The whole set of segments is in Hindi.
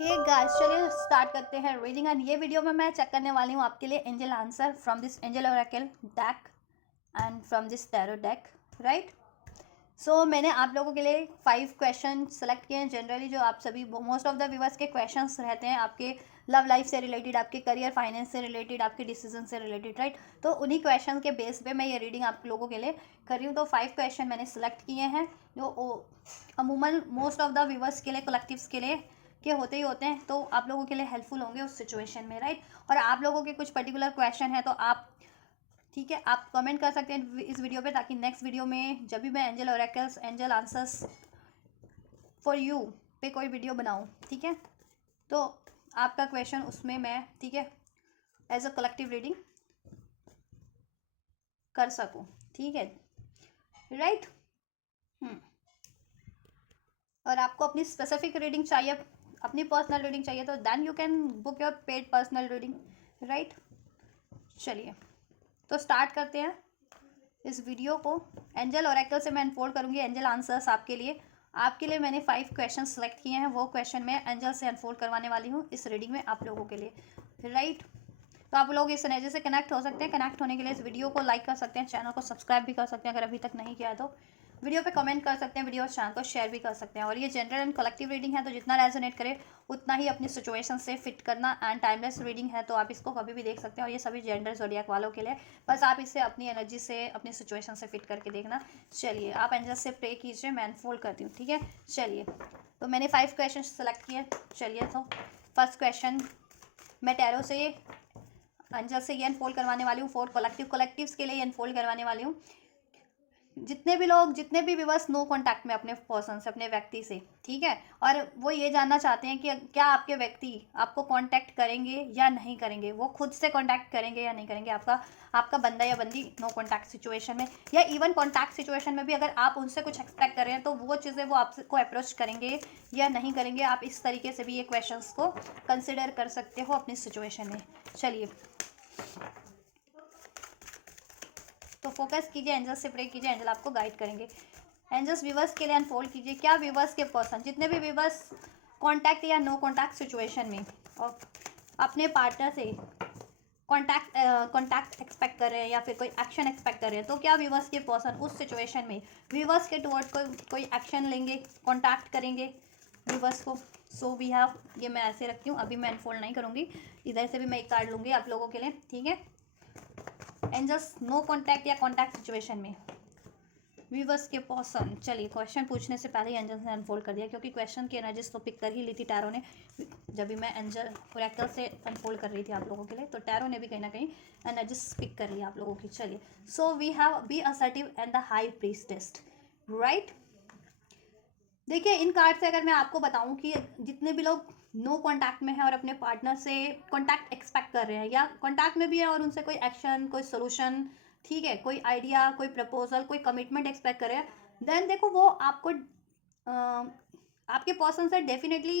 हे गाइस, चलिए स्टार्ट करते हैं रीडिंग। एंड ये वीडियो में मैं चेक करने वाली हूँ आपके लिए angel answer from this angel oracle deck and from this tarot deck, right. So मैंने आप लोगों के लिए 5 क्वेश्चन सेलेक्ट किए हैं। जनरली जो आप सभी मोस्ट ऑफ द व्यूवर्स के क्वेश्चंस रहते हैं आपके लव लाइफ से रिलेटेड, आपके करियर फाइनेंस से रिलेटेड, आपके डिसीजन से रिलेटेड, राइट। तो उन्हीं क्वेश्चन के बेस पे मैं ये रीडिंग आप लोगों के लिए कर रही हूँ। तो 5 क्वेश्चन मैंने सेलेक्ट किए हैं जो अमूमन मोस्ट ऑफ द व्यूवर्स के लिए, कलेक्टिव्स के लिए के होते ही होते हैं, तो आप लोगों के लिए हेल्पफुल होंगे उस सिचुएशन में, राइट। और आप लोगों के कुछ पर्टिकुलर क्वेश्चन है तो आप, ठीक है, आप कमेंट कर सकते हैं इस वीडियो पे, ताकि नेक्स्ट वीडियो में जब भी मैं angel oracles, angel answers for you पे कोई वीडियो बनाऊं, ठीक है, तो आपका क्वेश्चन उसमें मैं, ठीक है, एज अ कलेक्टिव रीडिंग कर सकूं, ठीक है, राइट। और आपको अपनी स्पेसिफिक रीडिंग चाहिए, अपनी पर्सनल रीडिंग चाहिए, तो then you can book your paid personal reading, right. चलिए तो स्टार्ट करते हैं इस वीडियो को। एंजल ओरेकल से मैं अनफोल्ड करूंगी एंजल आंसर्स आपके लिए। आपके लिए मैंने 5 क्वेश्चन सेलेक्ट किए हैं, वो क्वेश्चन मैं एंजल से अनफोल्ड करवाने वाली हूँ इस रीडिंग में आप लोगों के लिए, राइट। तो आप लोग इस एनर्जी से कनेक्ट हो सकते हैं। कनेक्ट होने के लिए इस वीडियो को लाइक कर सकते हैं, चैनल को सब्सक्राइब भी कर सकते हैं अगर अभी तक नहीं किया तो, वीडियो पे कमेंट कर सकते हैं, वीडियो और चैनल को शेयर भी कर सकते हैं। और ये जनरल एंड कलेक्टिव रीडिंग है, तो जितना रेजोनेट करे उतना ही अपनी सिचुएशन से फिट करना। एंड टाइमलेस रीडिंग है, तो आप इसको कभी भी देख सकते हैं, और ये सभी जेंडर ज़ोडिएक वालों के लिए। बस आप इसे अपनी एनर्जी से, अपनी सिचुएशन से फिट करके देखना। चलिए आप एंजल से प्रे कीजिए, मैं अनफोल्ड करती हूँ, ठीक है। चलिए तो मैंने 5 क्वेश्चन सेलेक्ट किए। चलिए तो फर्स्ट क्वेश्चन मैं टैरो से एंजल से ये अनफोल्ड करवाने वाली हूँ। 4 कलेक्टिव्स के लिए अनफोल्ड करवाने वाली हूँ। जितने भी लोग, जितने भी व्यूवर्स नो कांटेक्ट में अपने पर्सन से, अपने व्यक्ति से, ठीक है, और वो ये जानना चाहते हैं कि क्या आपके व्यक्ति आपको कांटेक्ट करेंगे या नहीं करेंगे, वो खुद से कांटेक्ट करेंगे या नहीं करेंगे, आपका बंदा या बंदी नो कांटेक्ट सिचुएशन में, या इवन कांटेक्ट सिचुएशन में भी अगर आप उनसे कुछ एक्सपेक्ट कर रहे हैं तो वो चीज़ें वो आपको अप्रोच करेंगे या नहीं करेंगे। आप इस तरीके से भी ये क्वेश्चन को कंसिडर कर सकते हो अपनी सिचुएशन में। चलिए तो फोकस कीजिए, एंजल्स से प्रे कीजिए, एंजल आपको गाइड करेंगे। एंजल्स व्यूवर्स के लिए अनफोल्ड कीजिए, क्या व्यूवर्स के पर्सन, जितने भी व्यूवर्स कांटेक्ट या नो कांटेक्ट सिचुएशन में और अपने पार्टनर से कांटेक्ट एक्सपेक्ट कर रहे हैं या फिर कोई एक्शन एक्सपेक्ट कर रहे हैं, तो क्या व्यूवर्स के पर्सन उस सिचुएशन में व्यूवर्स के टुवर्ड कोई एक्शन लेंगे, कांटेक्ट करेंगे व्यूवर्स को। सो वी हैव, ये मैं ऐसे रखती हूँ, अभी मैं अनफोल्ड नहीं करूँगी, इधर से भी मैं एक कार्ड लूँगी आप लोगों के लिए, ठीक है। एंजल्स नो कांटेक्ट या कांटेक्ट सिचुएशन में व्यूवर्स के पर्सन। चलिए क्वेश्चन पूछने से पहले ही एंजल ने अनफोल्ड कर दिया, क्योंकि क्वेश्चन की एनर्जीज तो पिक कर ही ली थी टैरो ने, जब भी मैं एंजल ओरेकल से अनफोल्ड कर रही थी आप लोगों के लिए, तो टैरो ने भी कहीं ना कहीं एनर्जीज पिक कर ली आप लोगों की। चलिए so we have be assertive and the high priestess, right. देखिए इन कार्ड से अगर मैं आपको बताऊं कि जितने भी लोग नो कांटेक्ट में हैं और अपने पार्टनर से कांटेक्ट एक्सपेक्ट कर रहे हैं या कांटेक्ट में भी है और उनसे कोई एक्शन, कोई सोल्यूशन, ठीक है, कोई आइडिया, कोई प्रपोजल, कोई कमिटमेंट एक्सपेक्ट कर रहे हैं, देन देखो वो आपको आपके पर्सन से डेफिनेटली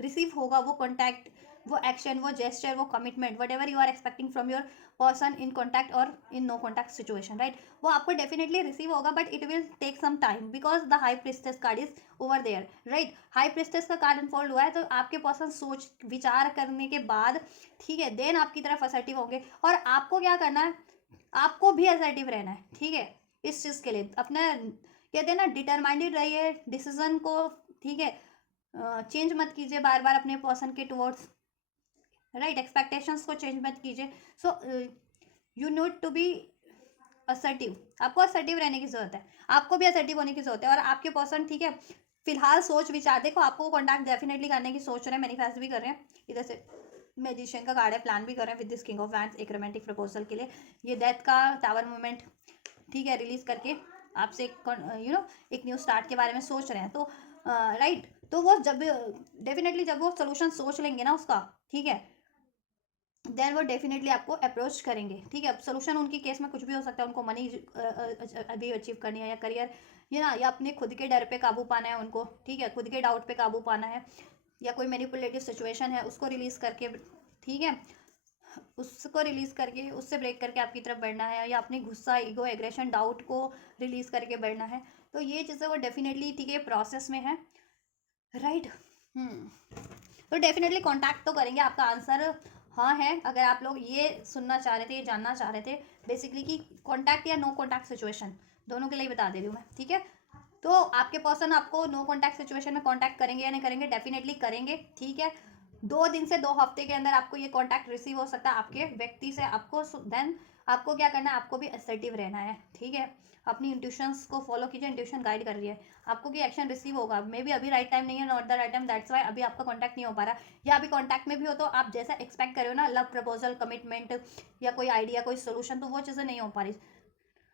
रिसीव होगा वो कॉन्टैक्ट, वो एक्शन, वो जेस्चर, वो commitment, whatever you are expecting from your person in contact और in no contact situation, right. वो आपको डेफिनेटली रिसीव होगा, but it will take some time, because the high priestess card is over there, right. High priestess का कार्ड अनफोल्ड हुआ है, तो आपके पर्सन सोच विचार करने के बाद, ठीक है, देन आपकी तरफ असर्टिव होंगे। और आपको क्या करना है, आपको भी असर्टिव रहना है, ठीक है, इस चीज़ के लिए अपना, कहते हैं ना, डिटरमाइंडेड रहिए डिसीजन को, ठीक है, चेंज मत कीजिए बार बार अपने पर्सन के टुवर्ड्स, राइट, एक्सपेक्टेशंस को चेंज मत कीजिए। So you need to be assertive, आपको असर्टिव रहने की जरूरत है, आपको भी असर्टिव होने की जरूरत है। और आपके पर्सन, ठीक है, फिलहाल सोच विचार, देखो आपको कॉन्टैक्ट डेफिनेटली करने की सोच रहे हैं, मैनिफेस्ट भी कर रहे हैं, इधर से मैजिशियन का कार्ड है, प्लान भी कर रहे हैं with this king of wands एक रोमांटिक प्रपोजल के लिए। ये डेथ का टावर मूवमेंट, ठीक है, रिलीज करके आपसे एक न्यू स्टार्ट के बारे में सोच रहे हैं, तो राइट। तो वो जब डेफिनेटली जब वो सोल्यूशन सोच लेंगे ना उसका, ठीक है, देन वो डेफिनेटली आपको अप्रोच करेंगे, ठीक है। अब सोल्यूशन उनकी केस में कुछ भी हो सकता है, उनको मनी अभी अचीव करनी है, या करियर, या अपने खुद के डर पे काबू पाना है उनको, ठीक है, खुद के डाउट पे काबू पाना है, या कोई मैनिपुलेटिव सिचुएशन है उसको रिलीज करके, ठीक है, उसको रिलीज करके, उससे ब्रेक करके आपकी तरफ बढ़ना है, या अपनी गुस्सा, ईगो, एग्रेशन, डाउट को रिलीज करके बढ़ना है। तो ये चीज़ें वो डेफिनेटली, ठीक है, प्रोसेस में है, राइट। तो डेफिनेटली कॉन्टैक्ट तो करेंगे। आपका आंसर हाँ है। अगर आप लोग ये सुनना चाह रहे थे, ये जानना चाह रहे थे बेसिकली कि कॉन्टैक्ट या नो कॉन्टैक्ट सिचुएशन, दोनों के लिए बता दे रही हूँ मैं, ठीक है। तो आपके पर्सन आपको नो कॉन्टैक्ट सिचुएशन में कॉन्टैक्ट करेंगे या नहीं करेंगे? डेफिनेटली करेंगे, ठीक है। 2 दिन से 2 हफ्ते के अंदर आपको ये कॉन्टैक्ट रिसीव हो सकता है आपके व्यक्ति से। आपको देन आपको क्या करना है, आपको भी असर्टिव रहना है, ठीक है। अपनी इंट्यूशंस को फॉलो कीजिए, इंट्यूशन गाइड कर रही है आपको कि एक्शन रिसीव होगा। मे बी अभी राइट टाइम नहीं है, not the right time, that's why अभी आपका कॉन्टैक्ट नहीं हो पा रहा। या अभी कॉन्टैक्ट में भी हो तो आप जैसा एक्सपेक्ट कर रहे हो ना, लव प्रपोजल, कमिटमेंट या कोई आइडिया, कोई सोल्यूशन, तो वो चीज़ें नहीं हो पा रही,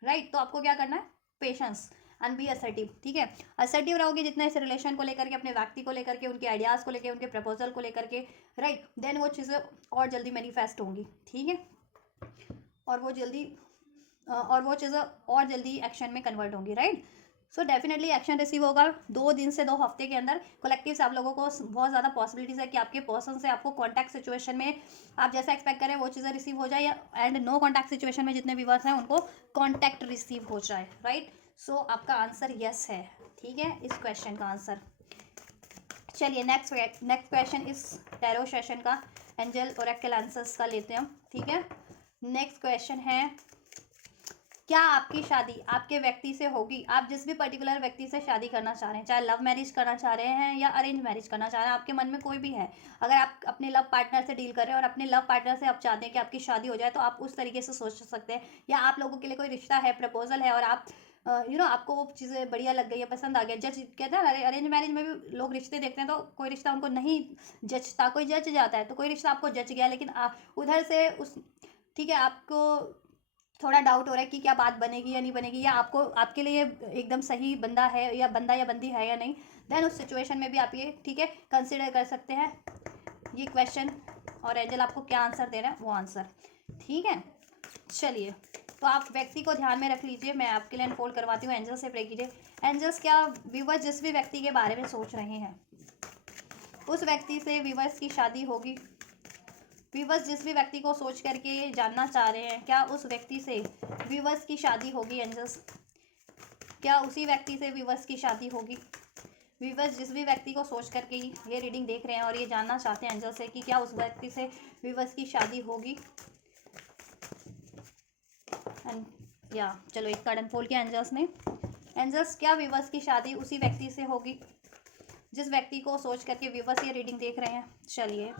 राइट। तो आपको क्या करना है, पेशेंस एंड बी असर्टिव, ठीक है। असर्टिव रहोगे जितना इस रिलेशन को लेकर के, अपने व्यक्ति को लेकर के, उनके आइडियाज़ को लेकर, उनके प्रपोजल को लेकर के, राइट, देन वो चीज़ें और जल्दी मैनिफेस्ट होंगी, ठीक है। और वो चीज़ें और जल्दी एक्शन में कन्वर्ट होंगी, right. So definitely action receive होगा 2 दिन से 2 हफ्ते के अंदर। कलेक्टिव से आप लोगों को बहुत ज़्यादा पॉसिबिलिटीज़ है कि आपके पर्सन से आपको कॉन्टैक्ट सिचुएशन में आप जैसा एक्सपेक्ट करें वो चीज़ें रिसीव हो जाए, एंड नो कॉन्टैक्ट सिचुएशन में जितने व्यूअर्स हैं उनको कॉन्टैक्ट रिसीव हो जाए, राइट। सो आपका आंसर यस है, ठीक है, इस क्वेश्चन का आंसर। चलिए नेक्स्ट क्वेश्चन इस टैरो सेशन का एंजल ओरेकल आंसर्स का लेते हैं हम, ठीक है। नेक्स्ट क्वेश्चन है, क्या आपकी शादी आपके व्यक्ति से होगी? आप जिस भी पर्टिकुलर व्यक्ति से शादी करना चाह रहे हैं, चाहे लव मैरिज करना चाह रहे हैं या अरेंज मैरिज करना चाह रहे हैं, आपके मन में कोई भी है, अगर आप अपने लव पार्टनर से डील कर रहे हैं और अपने लव पार्टनर से आप चाहते हैं कि आपकी शादी हो जाए, तो आप उस तरीके से सोच सकते हैं। या आप लोगों के लिए कोई रिश्ता है, प्रपोजल है, और आप आपको वो चीज़ें बढ़िया लग गई है, पसंद आ गया। जज कहते हैं ना, अरेंज मैरिज में भी लोग रिश्ते देखते हैं तो कोई रिश्ता उनको नहीं जचता, कोई जच जाता है, तो कोई रिश्ता आपको जच गया, लेकिन उधर से उस, ठीक है, आपको थोड़ा डाउट हो रहा है कि क्या बात बनेगी या नहीं बनेगी, या आपको आपके लिए एकदम सही बंदा है या बंदी है या नहीं, देन उस सिचुएशन में भी आप ये, ठीक है, कंसिडर कर सकते हैं ये क्वेश्चन। और एंजल आपको क्या आंसर दे रहे हैं वो आंसर, ठीक है। चलिए, तो आप व्यक्ति को ध्यान में रख लीजिए, मैं आपके लिए अनफोल्ड करवाती हूँ। एंजल से प्रे कीजिए। एंजल्स, क्या व्यूवर्स जिस भी व्यक्ति के बारे में सोच रहे हैं उस व्यक्ति से व्यूवर्स की शादी होगी? व्यूवर्स जिस भी व्यक्ति को सोच करके जानना चाह रहे हैं, क्या उस व्यक्ति से व्यूवर्स की शादी होगी? एंजल्स, क्या उसी व्यक्ति से व्यूवर्स की शादी होगी? व्यूवर्स जिस भी व्यक्ति को सोच करके ये रीडिंग देख रहे हैं और ये जानना चाहते हैं एंजल से कि क्या उस व्यक्ति से व्यूवर्स की शादी होगी। एंड या चलो एक कार्ड अनफोल्ड किया एंजल्स ने। एंजल्स, क्या व्यूवर्स की शादी उसी व्यक्ति से होगी जिस व्यक्ति को सोच करके व्यूवर्स ये रीडिंग देख रहे हैं? चलिए,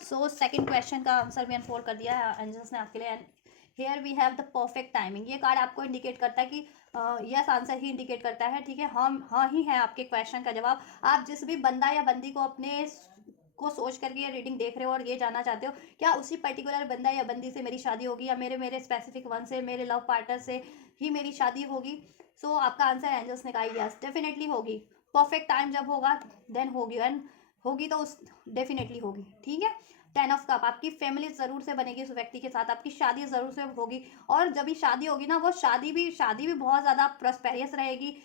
सो सेकंड क्वेश्चन का आंसर भी अनफोल्ड कर दिया है एंजल्स ने आपके लिए। And here we have the perfect timing. ये कार्ड आपको इंडिकेट करता है कि यस आंसर ही इंडिकेट करता है, ठीक है, हाँ ही है आपके क्वेश्चन का जवाब। आप जिस भी बंदा या बंदी को अपने को सोच करके ये रीडिंग देख रहे हो और ये जानना चाहते हो क्या उसी पर्टिकुलर बंदा या बंदी से मेरी शादी होगी, या मेरे स्पेसिफिक वन से, मेरे लव पार्टनर से ही मेरी शादी होगी? सो आपका आंसर एंजल्स ने कहा यस, डेफिनेटली होगी। परफेक्ट टाइम जब होगा देन होगी, एंड होगी तो उस डेफिनेटली होगी, ठीक है। 10 ऑफ कप, आपकी फैमिली जरूर से बनेगी उस व्यक्ति के साथ, आपकी शादी जरूर से होगी। और जब भी शादी होगी ना, वो शादी भी बहुत ज़्यादा प्रॉस्पेरियस रहेगी,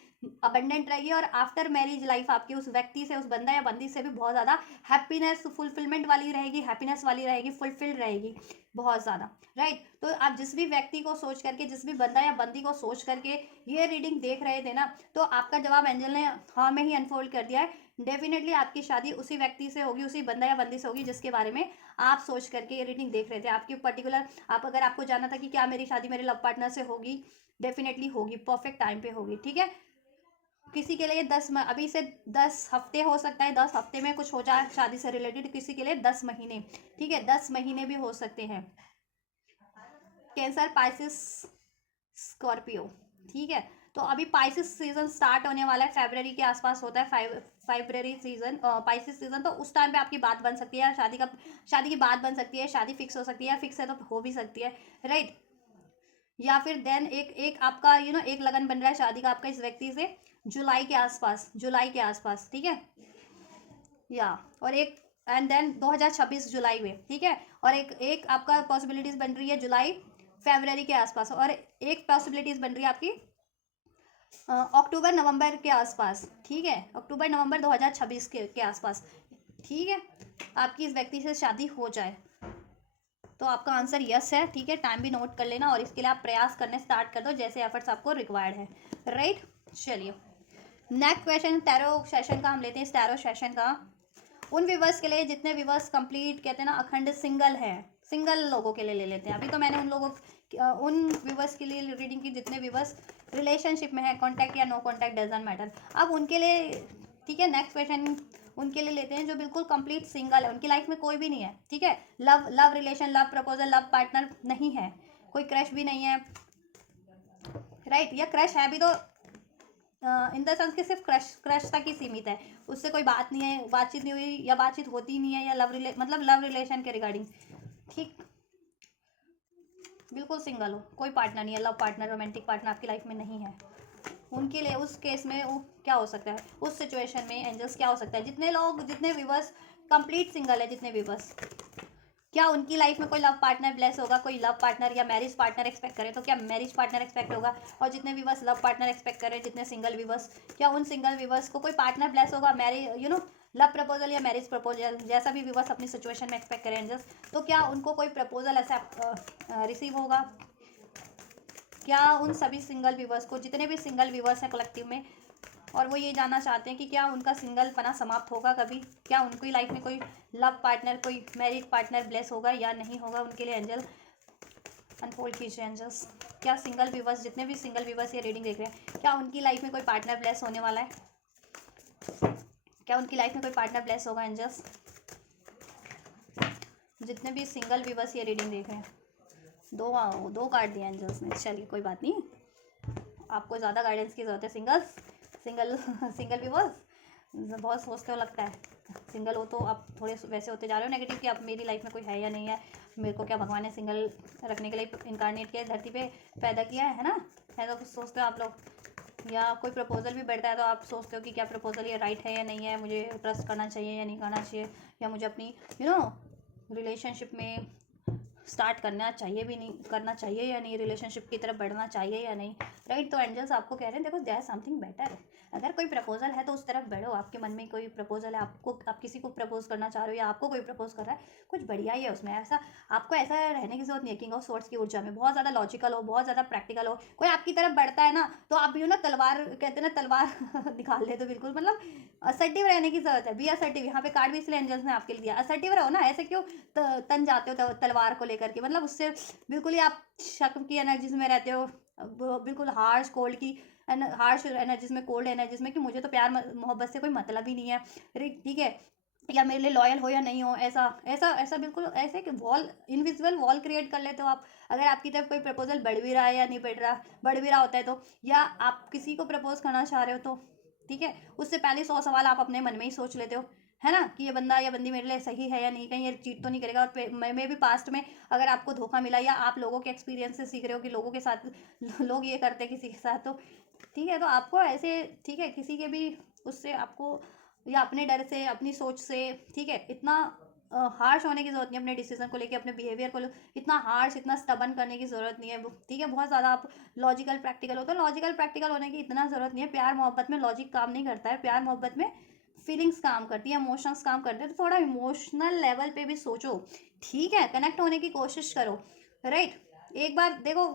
अबंडेंट रहेगी। और आफ्टर मैरिज लाइफ आपकी उस व्यक्ति से, उस बंदा या बंदी से भी बहुत ज़्यादा हैप्पीनेस, फुलफिलमेंट वाली रहेगी, हैप्पीनेस वाली रहेगी, फुलफिल्ड रहेगी बहुत ज़्यादा, राइट। तो आप जिस भी व्यक्ति को सोच करके, जिस भी बंदा या बंदी को सोच करके ये रीडिंग देख रहे थे ना, तो आपका जवाब एंजल ने हाँ में ही अनफोल्ड कर दिया है। डेफिनेटली आपकी शादी उसी व्यक्ति से होगी, उसी बंदा या बंदी से होगी जिसके बारे में आप सोच करके ये रीडिंग देख रहे थे। आपकी पर्टिकुलर, अगर आपको जानना था कि क्या मेरी शादी मेरे लव पार्टनर से होगी, डेफिनेटली होगी, परफेक्ट टाइम पे होगी, ठीक है। किसी के लिए अभी से 10 हफ्ते हो सकता है, 10 हफ्ते में कुछ हो जाए शादी से रिलेटेड, किसी के लिए 10 महीने, ठीक है, 10 महीने भी हो सकते हैं। कैंसर, पाइसिस, स्कॉर्पियो, ठीक है। तो अभी पाइसिस सीजन स्टार्ट होने वाला है, फरवरी के आसपास होता है फरवरी सीजन, पाइसिस सीजन। तो उस टाइम पे आपकी बात बन सकती है, शादी की बात बन सकती है, शादी फिक्स हो सकती है, फिक्स है तो हो भी सकती है, राइट। या फिर देन एक आपका एक लगन बन रहा है शादी का आपका इस व्यक्ति से जुलाई के आसपास, ठीक है। या और एक एंड देन 2026 जुलाई में, ठीक है। और एक आपका पॉसिबिलिटीज बन रही है जुलाई फरवरी के आसपास, और एक पॉसिबिलिटीज बन रही है आपकी अक्टूबर नवंबर के आसपास, ठीक है, अक्टूबर नवंबर 2026 के आसपास, ठीक है, आपकी इस व्यक्ति से शादी हो जाए। तो आपका आंसर यस है, ठीक है। टाइम भी नोट कर लेना और इसके लिए आप प्रयास करने स्टार्ट कर दो जैसे एफर्ट्स आपको रिक्वायर्ड है, राइट। चलिए नेक्स्ट क्वेश्चन टैरो सेशन का हम लेते हैं। इस टैरो सेशन का उन व्यूवर्स के लिए जितने व्यूवर्स कंप्लीट कहते हैं ना अखंड सिंगल है, सिंगल लोगों के लिए ले लेते हैं। अभी तो मैंने उन लोगों उन व्यूवर्स के लिए रीडिंग की जितने व्यूवर्स रिलेशनशिप में है, कॉन्टैक्ट या नो कॉन्टैक्ट डजंट मैटर। अब उनके लिए ठीक है, नेक्स्ट क्वेश्चन उनके लिए लेते हैं जो बिल्कुल कंप्लीट सिंगल है, उनकी लाइफ में कोई भी नहीं है, ठीक है, love relation, love proposal, love partner नहीं है, कोई क्रश भी नहीं है, राइट, या क्रश है भी तो इन द सेंस कि सिर्फ क्रश तक ही सीमित है, उससे कोई बात नहीं है, बातचीत नहीं हुई या बातचीत होती नहीं है, या मतलब लव रिलेशन के रिगार्डिंग, ठीक, बिल्कुल सिंगल हो, कोई पार्टनर नहीं है, लव पार्टनर रोमांटिक पार्टनर आपकी लाइफ में नहीं है। उनके लिए उस केस में वो क्या हो सकता है, उस सिचुएशन में एंजल्स क्या हो सकता है, जितने लोग जितने व्यूवर्स कंप्लीट सिंगल है, जितने व्यूवर्स, क्या उनकी लाइफ में कोई लव पार्टनर ब्लेस होगा, कोई लव पार्टनर या मैरिज पार्टनर एक्सपेक्ट करें तो क्या मैरिज पार्टनर एक्सपेक्ट होगा, और जितने व्यूवर्स लव पार्टनर एक्सपेक्ट करें, जितने सिंगल व्यूवर्स, क्या उन सिंगल व्यूवर्स को कोई पार्टनर ब्लेस होगा, मैरिज लव प्रपोजल या मैरिज प्रपोजल, जैसा भी व्यूवर्स अपनी सिचुएशन में एक्सपेक्ट करें एंजल्स, तो क्या उनको कोई प्रपोजल ऐसा रिसीव होगा, क्या उन सभी सिंगल व्यूवर्स को, जितने भी सिंगल व्यूवर्स हैं कलेक्टिव में, और वो ये जानना चाहते हैं कि क्या उनका सिंगल पना समाप्त होगा कभी, क्या उनकी लाइफ में कोई लव पार्टनर, कोई मैरिज पार्टनर ब्लेस होगा या नहीं होगा, उनके लिए एंजल अनफोल्ड कीजिए एंजल्स। क्या सिंगल व्यूवर्स, जितने भी सिंगल व्यूवर्स ये रीडिंग देख रहे हैं, क्या उनकी लाइफ में कोई पार्टनर ब्लेस होने वाला है, क्या उनकी लाइफ में कोई पार्टनर ब्लेस होगा एंजल्स, जितने भी सिंगल व्यूवर्स ये रीडिंग देख रहे हैं। दो कार्ड दिए एंजल्स ने, चलिए कोई बात नहीं, आपको ज़्यादा गाइडेंस की ज़रूरत है सिंगल व्यूवर्स, बहुत सोचते हो लगता है, सिंगल हो तो आप थोड़े वैसे होते जा रहे हो नेगेटिव कि अब मेरी लाइफ में कोई है या नहीं है, मेरे को क्या भगवान ने सिंगल रखने के लिए इनकारनेट किया, धरती पे पैदा किया है ना, ऐसा कुछ सोचते हो आप लोग। या कोई प्रपोजल भी बढ़ता है तो आप सोचते हो कि क्या प्रपोजल ये राइट है या नहीं है, मुझे ट्रस्ट करना चाहिए या नहीं करना चाहिए, या मुझे अपनी रिलेशनशिप में स्टार्ट करना चाहिए भी नहीं, करना चाहिए या नहीं, रिलेशनशिप की तरफ बढ़ना चाहिए या नहीं, राइट। तो एंजल्स आपको कह रहे हैं देखो देयर समथिंग बेटर, अगर कोई प्रपोजल है तो उस तरफ बढ़ो, आपके मन में कोई प्रपोजल है, आप किसी को प्रपोज करना चाह रहे हो या आपको कोई प्रपोज कर रहा है, कुछ बढ़िया ही है उसमें, ऐसा आपको ऐसा रहने की जरूरत नहीं है किंग ऑफ स्वॉर्ड्स की ऊर्जा में बहुत ज़्यादा लॉजिकल हो, बहुत ज़्यादा प्रैक्टिकल हो, कोई आपकी तरफ बढ़ता है ना तो आप तलवार कहते हैं ना, तलवार निकाल ले, तो बिल्कुल मतलब असर्टिव रहने की जरूरत है, बी असर्टिव, यहाँ पे कार्ड भी इसलिए एंजल्स ने आपके लिए दिया, असर्टिव रहो ना, ऐसे क्यों तन जाते हो तलवार को लेकर के, मतलब उससे बिल्कुल ही आप शक की एनर्जीज में रहते हो, बिल्कुल हार्श कोल्ड की हार्श एनर्जीज में, कोल्ड एनर्जीज में, कि मुझे तो प्यार मोहब्बत से कोई मतलब ही नहीं है, ठीक है, या मेरे लिए लॉयल हो या नहीं हो, ऐसा ऐसा ऐसा बिल्कुल ऐसे कि वॉल, इनविजिबल वॉल क्रिएट कर लेते हो आप, अगर आपकी तरफ कोई प्रपोजल बढ़ भी रहा है या नहीं बढ़ भी रहा होता है तो, या आप किसी को प्रपोज करना चाह रहे हो तो, ठीक है, उससे पहले 100 सवाल आप अपने मन में ही सोच लेते हो, है ना, कि ये बंदा या बंदी मेरे लिए सही है या नहीं, कहीं ये चीट तो नहीं करेगा, और मैं भी पास्ट में अगर आपको धोखा मिला, या आप लोगों के एक्सपीरियंस से सीख रहे हो कि लोगों के साथ लोग ये करते हैं किसी के साथ, तो ठीक है, तो आपको ऐसे, ठीक है, किसी के भी उससे आपको, या अपने डर से, अपनी सोच से, ठीक है, इतना हार्श होने की ज़रूरत नहीं है, अपने डिसीजन को लेके, अपने बिहेवियर को इतना हार्श, इतना स्टबन करने की ज़रूरत नहीं है, ठीक है, बहुत ज़्यादा आप लॉजिकल प्रैक्टिकल हो तो लॉजिकल प्रैक्टिकल होने की इतना ज़रूरत नहीं है, प्यार मोहब्बत में लॉजिक काम नहीं करता है, प्यार मोहब्बत में फीलिंग्स काम करती है, इमोशंस काम करते हैं, तो थोड़ा इमोशनल लेवल पे भी सोचो, ठीक है, कनेक्ट होने की कोशिश करो, राइट। एक बार देखो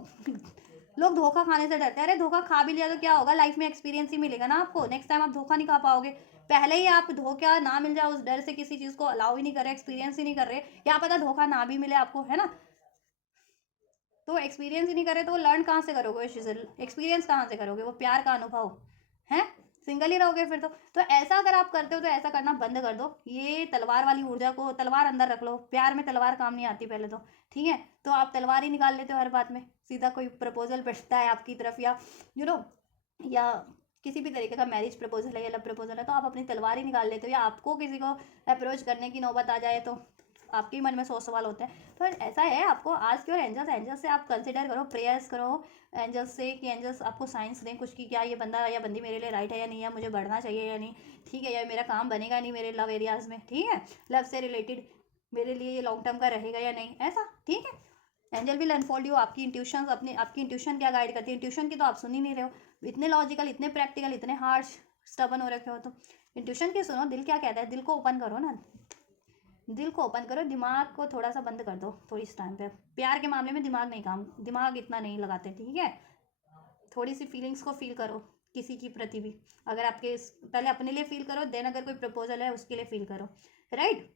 लोग धोखा खाने से डरते हैं, अरे धोखा खा भी लिया तो क्या होगा, लाइफ में एक्सपीरियंस ही मिलेगा ना आपको, नेक्स्ट टाइम आप धोखा नहीं खा पाओगे, पहले ही आप धोखा ना मिल जाए उस डर से किसी चीज़ को अलाउ ही नहीं कर रहे, एक्सपीरियंस ही नहीं कर रहे, क्या पता धोखा ना भी मिले आपको, है ना, तो एक्सपीरियंस ही नहीं करे तो वो लर्न कहाँ से करोगे, एक्सपीरियंस कहाँ से करोगे, वो प्यार का अनुभव है, सिंगल ही रहोगे फिर तो ऐसा अगर आप करते हो तो ऐसा करना बंद कर दो, ये तलवार वाली ऊर्जा को, तलवार अंदर रख लो, प्यार में तलवार काम नहीं आती पहले तो, ठीक है, तो आप तलवार ही निकाल लेते हो हर बात में, सीधा कोई प्रपोजल बढ़ता है आपकी तरफ, या यू नो या किसी भी तरीके का मैरिज प्रपोजल है या लव प्रपोजल है, तो आप अपनी तलवार ही निकाल लेते हो, या आपको किसी को अप्रोच करने की नौबत आ जाए तो आपके ही मन में 100 सवाल होते हैं, तो ऐसा है, आपको आज की और एंजल्स से आप कंसिडर करो, प्रेयर्स करो एंजल्स से कि एंजल्स आपको साइंस दें कुछ, कि क्या ये बंदा या बंदी मेरे लिए राइट है या नहीं, या मुझे बढ़ना चाहिए या नहीं, ठीक है, या मेरा काम बनेगा नहीं मेरे लव एरियाज़ में, ठीक है, लव से रिलेटेड मेरे लिए ये लॉन्ग टर्म का रहेगा या नहीं, ऐसा, ठीक है, एंजल विल अनफोल्ड यू, आपकी इंट्यूशन, अपनी आपकी इंट्यूशन क्या गाइड करती है, इंट्यूशन की तो आप सुन ही नहीं रहे हो, इतने लॉजिकल, इतने प्रैक्टिकल, इतने हार्श स्टबन हो रखे हो, तो इंट्यूशन की सुनो, दिल क्या कहता है, दिल को ओपन करो ना, दिल को ओपन करो, दिमाग को थोड़ा सा बंद कर दो थोड़ी इस टाइम पे, प्यार के मामले में दिमाग इतना नहीं लगाते, ठीक है, थोड़ी सी फीलिंग्स को फील करो किसी की प्रति भी। अगर आपके पहले अपने लिए फील करो, देन अगर कोई प्रपोजल है उसके लिए फील करो, राइट।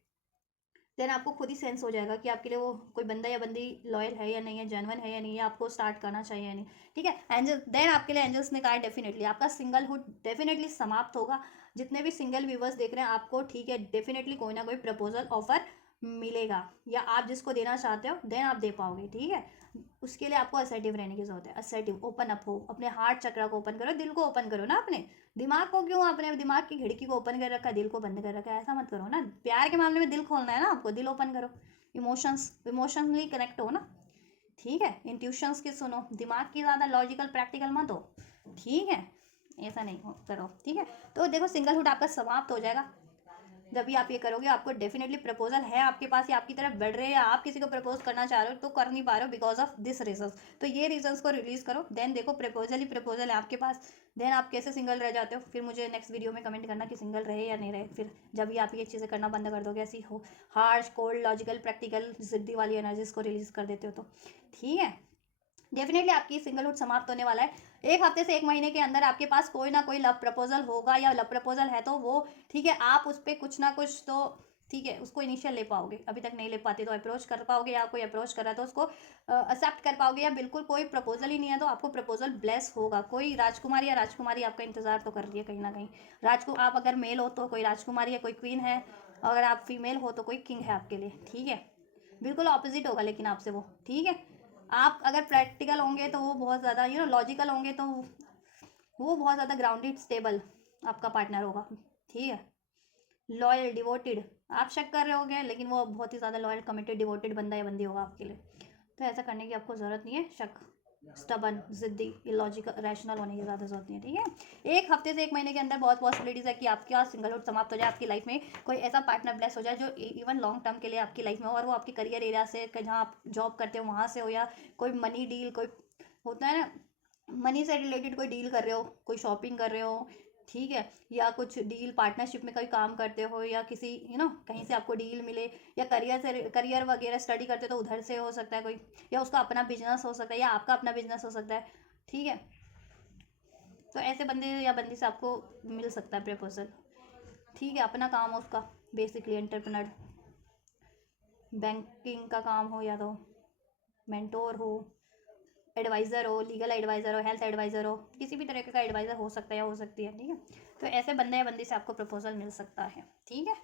देन आपको खुद ही सेंस हो जाएगा कि आपके लिए वो कोई बंदा या बंदी लॉयल है या नहीं है, जेन्युइन है या नहीं है, आपको स्टार्ट करना चाहिए या नहीं, ठीक है। एंजल देन आपके लिए एंजल्स ने कहा डेफिनेटली आपका सिंगलहुड डेफिनेटली समाप्त होगा। जितने भी सिंगल व्यूवर्स देख रहे हैं आपको, ठीक है, डेफिनेटली कोई ना कोई प्रपोजल ऑफर मिलेगा, या आप जिसको देना चाहते हो देन आप दे पाओगे, ठीक है। उसके लिए आपको असर्टिव रहने की जरूरत है, असर्टिव, ओपन अप हो, अपने हार्ट चक्र को ओपन करो, दिल को ओपन करो ना। अपने दिमाग को क्यों, अपने दिमाग की खिड़की को ओपन कर रखा है, दिल को बंद कर रखा है, ऐसा मत करो ना। प्यार के मामले में दिल खोलना है ना आपको, दिल ओपन करो, इमोशनली कनेक्ट हो ना, ठीक है। इंट्यूशंस की सुनो, दिमाग की ज़्यादा लॉजिकल प्रैक्टिकल मत हो, ठीक है, ऐसा नहीं हो करो, ठीक है। तो देखो सिंगलहुड आपका समाप्त हो जाएगा जब भी आप ये करोगे। आपको डेफिनेटली प्रपोजल है आपके पास, या आपकी तरफ बढ़ रहे हैं, या आप किसी को प्रपोज करना चाह रहे हो तो कर नहीं पा रहे हो बिकॉज ऑफ दिस रीजंस। तो ये रीजंस को रिलीज करो, देन देखो प्रपोजल ही प्रपोजल है आपके पास। देन आप कैसे सिंगल रह जाते हो, फिर मुझे नेक्स्ट वीडियो में कमेंट करना कि सिंगल रहे या नहीं रहे। फिर जब भी आप ये चीज़ें करना बंद कर दोगे, ऐसी हो हार्श कोल्ड लॉजिकल प्रैक्टिकल जिद्दी वाली एनर्जीज को रिलीज कर देते हो तो, ठीक है। डेफिनेटली आपकी सिंगलहुड समाप्त होने वाला है। एक हफ्ते से एक महीने के अंदर आपके पास कोई ना कोई लव प्रपोजल होगा, या लव प्रपोजल है तो वो, ठीक है, आप उस पर कुछ ना कुछ तो, ठीक है, उसको इनिशियल ले पाओगे। अभी तक नहीं ले पाते तो अप्रोच कर पाओगे, या कोई अप्रोच कर रहा है तो उसको एक्सेप्ट कर पाओगे, या बिल्कुल कोई प्रपोजल ही नहीं है तो आपको प्रपोजल ब्लेस होगा। कोई राजकुमारी या राजकुमारी आपका इंतजार तो कर रही है कहीं ना कहीं। आप अगर मेल हो तो कोई राजकुमारी है, कोई क्वीन है, अगर आप फीमेल हो तो कोई किंग है आपके लिए, ठीक है। बिल्कुल ऑपोजिट होगा लेकिन आपसे वो, ठीक है। आप अगर प्रैक्टिकल होंगे तो वो बहुत ज़्यादा लॉजिकल होंगे तो वो बहुत ज़्यादा ग्राउंडेड स्टेबल आपका पार्टनर होगा, ठीक है। लॉयल डिवोटेड, आप शक कर रहे होगे लेकिन वो बहुत ही ज़्यादा लॉयल कमिटेड डिवोटेड बंदा या बंदी होगा आपके लिए। तो ऐसा करने की आपको ज़रूरत नहीं है, शक स्टबन जिद्दी इलॉजिकल रैशनल होने की ज़्यादा जरूरत नहीं है, ठीक है। एक हफ्ते से एक महीने के अंदर बहुत पॉसिबिलिटीज़ है कि आपका सिंगलहुड समाप्त हो जाए, आपकी लाइफ में कोई ऐसा पार्टनर ब्लेस हो जाए जो इवन लॉन्ग टर्म के लिए आपकी लाइफ में हो, और वो आपके करियर एरिया से, जहाँ आप जॉब करते हो वहाँ से हो, या कोई मनी डील, कोई होता है ना मनी से रिलेटेड कोई डील कर रहे हो, कोई शॉपिंग कर रहे हो, ठीक है, या कुछ डील पार्टनरशिप में कोई काम करते हो, या किसी कहीं से आपको डील मिले, या करियर वगैरह स्टडी करते हो तो उधर से हो सकता है कोई, या उसका अपना बिजनेस हो सकता है, या आपका अपना बिजनेस हो सकता है, ठीक है। तो ऐसे बंदे या बंदी से आपको मिल सकता है प्रपोजल, ठीक है। अपना काम हो उसका, बेसिकली एंटरप्रेन्योर, बैंकिंग का काम हो, या तो मेंटोर हो, एडवाइज़र हो, लीगल एडवाइज़र हो, हेल्थ एडवाइज़र हो, किसी भी तरह का एडवाइज़र हो सकता है या हो सकती है, ठीक है। तो ऐसे बंदे या बंदी से आपको प्रपोजल मिल सकता है, ठीक है।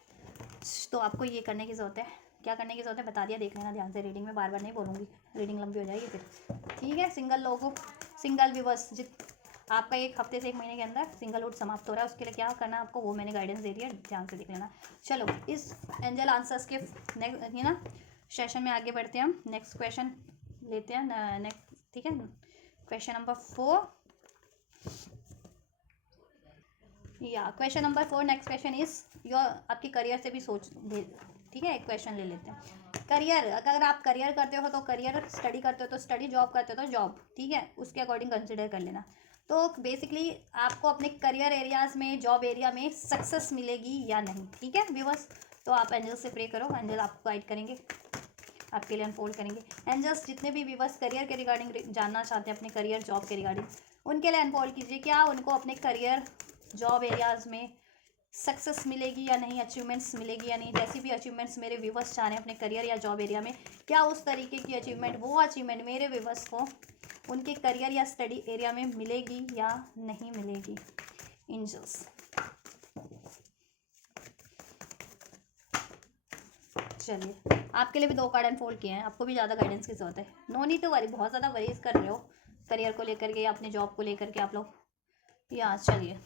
तो आपको ये करने की ज़रूरत है, क्या करने की ज़रूरत है बता दिया, देख लेना ध्यान से, रीडिंग में बार बार नहीं बोलूँगी, रीडिंग लंबी हो जाएगी फिर, ठीक है। सिंगल लोगों, सिंगल व्यूवर्स, आपका एक हफ्ते से एक महीने के अंदर सिंगलहुड समाप्त हो रहा है, उसके लिए क्या करना है आपको वो मैंने गाइडेंस दे दिया, ध्यान से देख लेना। चलो इस एंजल आंसर्स के नेक्स्ट सेशन में आगे बढ़ते हैं हम, नेक्स्ट क्वेश्चन लेते हैं नेक्स्ट, ठीक है। क्वेश्चन नंबर 4, या question number 4 next question is your, आपकी करियर से भी सोच, ठीक है। एक क्वेश्चन ले लेते हैं। करियर, अगर आप करियर करते हो तो करियर, स्टडी करते हो तो स्टडी, जॉब करते हो तो जॉब, ठीक है, उसके अकॉर्डिंग कंसिडर कर लेना। तो बेसिकली आपको अपने करियर एरियाज में, जॉब एरिया में सक्सेस मिलेगी या नहीं, ठीक है व्यूअर्स। तो आप एंजल से प्रे करो, एंजल आपको गाइड करेंगे, आपके लिए अनफोल्ड करेंगे। एंजल्स जितने भी व्यूअर्स करियर के रिगार्डिंग जानना चाहते हैं, अपने करियर जॉब के रिगार्डिंग, उनके लिए अनफोल्ड कीजिए, क्या उनको अपने करियर जॉब एरियाज में सक्सेस मिलेगी या नहीं, अचीवमेंट्स मिलेगी या नहीं। जैसी भी अचीवमेंट्स मेरे व्यूवर्स चाह रहे हैं अपने करियर या जॉब एरिया में, क्या उस तरीके की अचीवमेंट, वो अचीवमेंट मेरे व्यूवर्स को उनके करियर या स्टडी एरिया में मिलेगी या नहीं मिलेगी। एंजल्स चलिए, आपके लिए भी 2 कार्ड अनफोल्ड किए हैं, आपको भी ज़्यादा गाइडेंस की जरूरत है। नो नीड टू वरी, बहुत ज़्यादा वरीज कर रहे हो करियर को लेकर के या अपने जॉब को लेकर के आप लोग, या चलिए।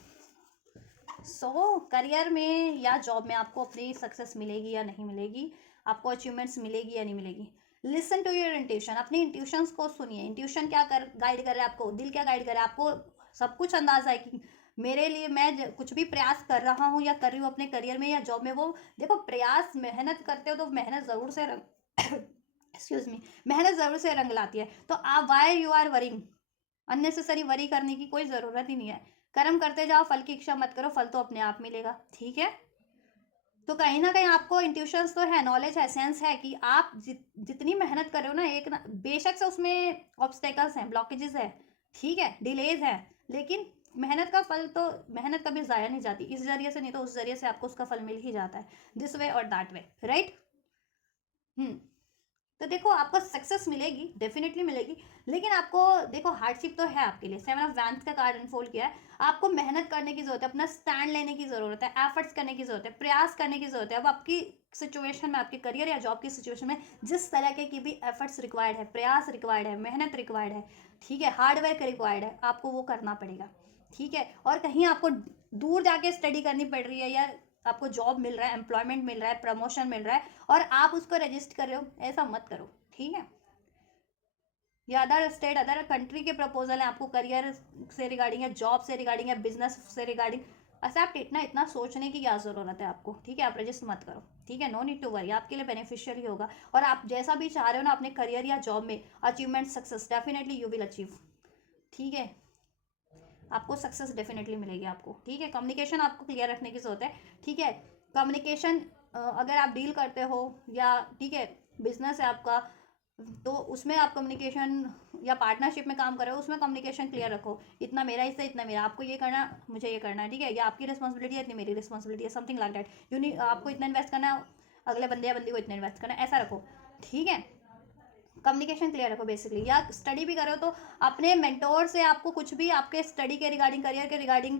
करियर में या जॉब में आपको अपनी सक्सेस मिलेगी या नहीं मिलेगी, आपको अचीवमेंट्स मिलेगी या नहीं मिलेगी। लिसन टू योर इंट्यूशन, अपनी इंट्यूशंस को सुनिए। इंट्यूशन क्या गाइड कर रहा है आपको, दिल क्या गाइड कर रहा है आपको, सब कुछ अंदाजा है कि मेरे लिए मैं कुछ भी प्रयास कर रहा हूँ या कर रही हूँ अपने करियर में या जॉब में, वो देखो प्रयास, मेहनत करते हो तो मेहनत ज़रूर से एक्सक्यूज मी, मेहनत ज़रूर से रंग लाती है। तो आप why you are worrying, unnecessary worry करने की कोई ज़रूरत ही नहीं है। कर्म करते जाओ, फल की इच्छा मत करो, फल तो अपने आप मिलेगा, ठीक है। तो कहीं ना कहीं आपको इंट्यूशंस तो है, नॉलेज है, सेंस है कि आप जितनी मेहनत कर रहे हो ना, एक ना बेशक से उसमें ऑब्स्टेकल्स हैं, ब्लॉकेजेस है, ठीक है, डिलेज है, लेकिन मेहनत का फल तो, मेहनत कभी ज़ाया नहीं जाती, इस जरिए से नहीं तो उस जरिए से आपको उसका फल मिल ही जाता है, दिस वे और दैट वे, राइट। तो देखो आपको सक्सेस मिलेगी, डेफिनेटली मिलेगी, लेकिन आपको देखो हार्डशिप तो है आपके लिए, 7 ऑफ वैंड्स का कार्ड अनफोल्ड किया है, आपको मेहनत करने की जरूरत है, अपना स्टैंड लेने की जरूरत है, एफर्ट्स करने की जरूरत है, प्रयास करने की जरूरत है। अब आपकी सिचुएशन में, आपके करियर या जॉब की सिचुएशन में जिस तरह के की भी एफर्ट्स रिक्वायर्ड है, प्रयास रिक्वायर्ड है, मेहनत रिक्वायर्ड है, ठीक है, हार्डवर्क रिक्वायर्ड है, आपको वो करना पड़ेगा, ठीक है। और कहीं आपको दूर जाके स्टडी करनी पड़ रही है, या आपको जॉब मिल रहा है, एम्प्लॉयमेंट मिल रहा है, प्रमोशन मिल रहा है, और आप उसको रजिस्ट कर रहे हो, ऐसा मत करो, ठीक है। या अदर स्टेट, अदर कंट्री के प्रपोजल है आपको करियर से रिगार्डिंग, या जॉब से रिगार्डिंग, या बिजनेस से रिगार्डिंग, एक्सेप्ट इतना इतना सोचने की क्या ज़रूरत है आपको, ठीक है। आप रजिस्ट मत करो, ठीक है, नो नीड टू वरी, आपके लिए बेनिफिशियल ही होगा। और आप जैसा भी चाह रहे हो ना अपने करियर या जॉब में achievement, success, definitely you will achieve, ठीक है। आपको सक्सेस डेफिनेटली मिलेगी आपको, ठीक है। कम्युनिकेशन आपको क्लियर रखने की जरूरत है, ठीक है। कम्युनिकेशन अगर आप डील करते हो, या ठीक है बिजनेस है आपका, तो उसमें आप कम्युनिकेशन, या पार्टनरशिप में काम कर रहे हो उसमें कम्युनिकेशन क्लियर रखो, इतना मेरा हिस्सा, इतना मेरा, आपको ये करना, मुझे ये करना है, ठीक है, या आपकी रिस्पॉन्सिबिलिटी है, इतनी मेरी रिस्पॉन्सिबिलिटी है, समथिंग लाइक दैट। आपको इतना इन्वेस्ट करना है, अगले बंदे या बंदी को इतना इन्वेस्ट करना है, ऐसा रखो, ठीक है। कम्युनिकेशन क्लियर रखो बेसिकली। या स्टडी भी करो तो अपने मेंटोर से आपको कुछ भी आपके स्टडी के रिगार्डिंग, करियर के रिगार्डिंग,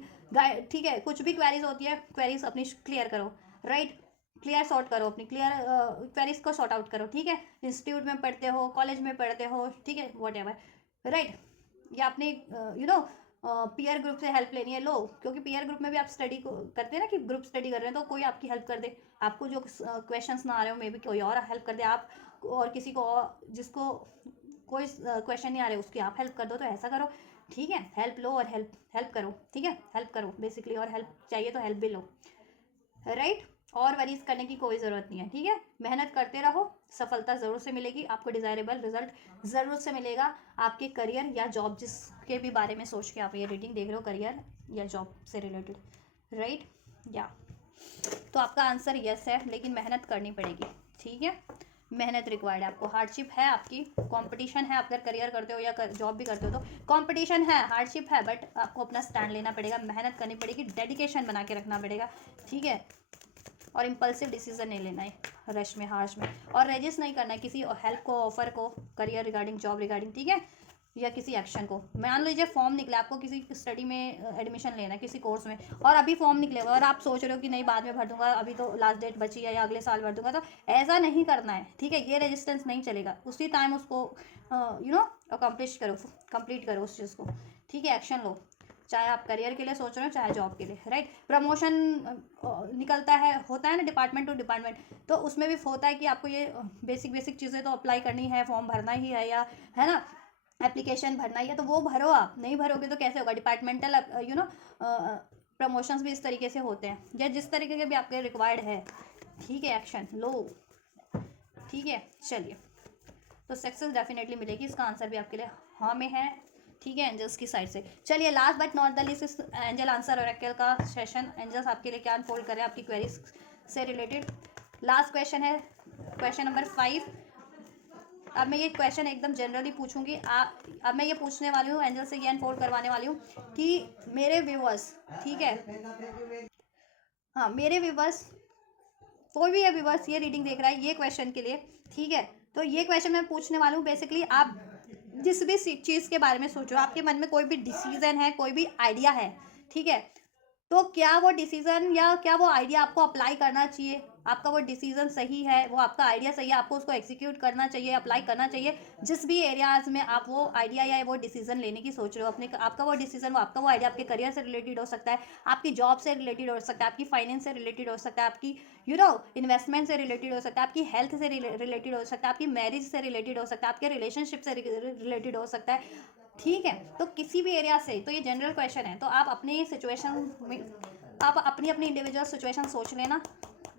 ठीक है, कुछ भी क्वेरीज होती है, क्वेरीज अपनी क्लियर करो, राइट, क्लियर सॉर्ट करो, अपनी क्लियर क्वेरीज को सॉर्ट आउट करो, ठीक है। इंस्टीट्यूट में पढ़ते हो, कॉलेज में पढ़ते हो, ठीक है, वॉट एवर, राइट। या अपने पीयर ग्रुप से हेल्प लेनी है, लो, क्योंकि पीयर ग्रुप में भी आप स्टडी को करते हैं ना, कि ग्रुप स्टडी कर रहे हैं, तो कोई आपकी हेल्प कर दे, आपको जो क्वेश्चंस ना आ रहे हो, मे बी कोई और हेल्प कर दे, आप और किसी को जिसको कोई क्वेश्चन नहीं आ रहे उसकी आप हेल्प कर दो, तो ऐसा करो, ठीक है। हेल्प लो और हेल्प हेल्प करो, ठीक है, हेल्प करो बेसिकली, और हेल्प चाहिए तो हेल्प भी लो, राइट। और वरीज करने की कोई ज़रूरत नहीं है, ठीक है। मेहनत करते रहो, सफलता ज़रूर से मिलेगी आपको, डिज़ायरेबल रिजल्ट ज़रूर से मिलेगा आपके करियर या जॉब जिसके भी बारे में सोच के आप ये रीडिंग देख रहे हो, करियर या जॉब से रिलेटेड, राइट, या तो आपका आंसर यस है, लेकिन मेहनत करनी पड़ेगी, ठीक है। मेहनत रिक्वायर्ड है आपको, हार्डशिप है आपकी, कंपटीशन है, अगर करियर करते हो या जॉब भी करते हो तो कंपटीशन है, हार्डशिप है, बट आपको अपना स्टैंड लेना पड़ेगा, मेहनत करनी पड़ेगी, डेडिकेशन बना के रखना पड़ेगा, ठीक है। और इम्पल्सिव डिसीजन नहीं लेना है रश में, हार्श में, और रजिस्ट नहीं करना है किसी हेल्प को, ऑफर को, करियर रिगार्डिंग, जॉब रिगार्डिंग, ठीक है, या किसी एक्शन को। मान लीजिए फॉर्म निकला, आपको किसी स्टडी में एडमिशन लेना है किसी कोर्स में, और अभी फॉर्म निकलेगा और आप सोच रहे हो कि नहीं बाद में भर दूंगा, अभी तो लास्ट डेट बची है, या अगले साल भर दूंगा, तो ऐसा नहीं करना है, ठीक है। ये रेजिस्टेंस नहीं चलेगा, उसी टाइम उसको अकम्प्लिश करो, कंप्लीट करो उस चीज़ को, ठीक है। एक्शन लो, चाहे आप करियर के लिए सोच रहे हो, चाहे जॉब के लिए, राइट। प्रमोशन निकलता है, होता है ना, डिपार्टमेंट टू डिपार्टमेंट, तो उसमें भी होता है कि आपको ये बेसिक बेसिक चीज़ें तो अप्लाई करनी है, फॉर्म भरना ही है, या है ना, एप्लीकेशन भरना ही है, तो वो भरो, आप नहीं भरोगे तो कैसे होगा। डिपार्टमेंटल प्रमोशंस भी इस तरीके से होते हैं, या जिस तरीके के भी आपके रिक्वायर्ड है, ठीक है, एक्शन लो, ठीक है। चलिए, तो सक्सेस डेफिनेटली मिलेगी, इसका आंसर भी आपके लिए हाँ में है, ठीक है, एंजल्स की साइड से। चलिए, last but not the list, angel answer Oracle का सेशन, एंजल्स आपके लिए क्या अनफोल्ड करें आपकी क्वेरीज से रिलेटेड। लास्ट क्वेश्चन है, क्वेश्चन नंबर 5। अब मैं ये क्वेश्चन एकदम जनरली पूछूंगी, अब मैं ये पूछने वाली हूँ, एंजल से ये अनफोल्ड करवाने वाली हूँ कि मेरे व्यूवर्स, ठीक है, हाँ, मेरे व्यूवर्स, कोई भी है व्यूवर्स ये रीडिंग देख रहा है ये क्वेश्चन के लिए, ठीक है, तो ये क्वेश्चन मैं पूछने वाली हूँ। बेसिकली आप जिस भी चीज़ के बारे में सोचो, आपके मन में कोई भी डिसीजन है, कोई भी आइडिया है, ठीक है, तो क्या वो डिसीजन या क्या वो आइडिया आपको अप्लाई करना चाहिए, आपका वो डिसीजन सही है, वो आपका आइडिया सही है, आपको उसको एग्जीक्यूट करना चाहिए, अप्लाई करना चाहिए, जिस भी एरियाज में आप वो आइडिया या वो डिसीजन लेने की सोच रहे हो, अपने आपका वो डिसीजन, वो आपका वो आइडिया आपके करियर से रिलेटेड हो सकता है, आपकी जॉब से रिलेटेड हो सकता है, आपकी फाइनेंस से रिलेटेड हो सकता है, आपकी इन्वेस्टमेंट से रिलेटेड हो सकता है, आपकी हेल्थ से रिलेटेड हो सकता है, आपकी मैरिज से रिलेटेड हो सकता है, आपके रिलेशनशिप से रिलेटेड हो सकता है, ठीक है। तो किसी भी एरिया से, तो ये जनरल क्वेश्चन है, तो आप अपनी सिचुएशन में, आप अपनी अपनी इंडिविजुअल सिचुएशन सोच लेना,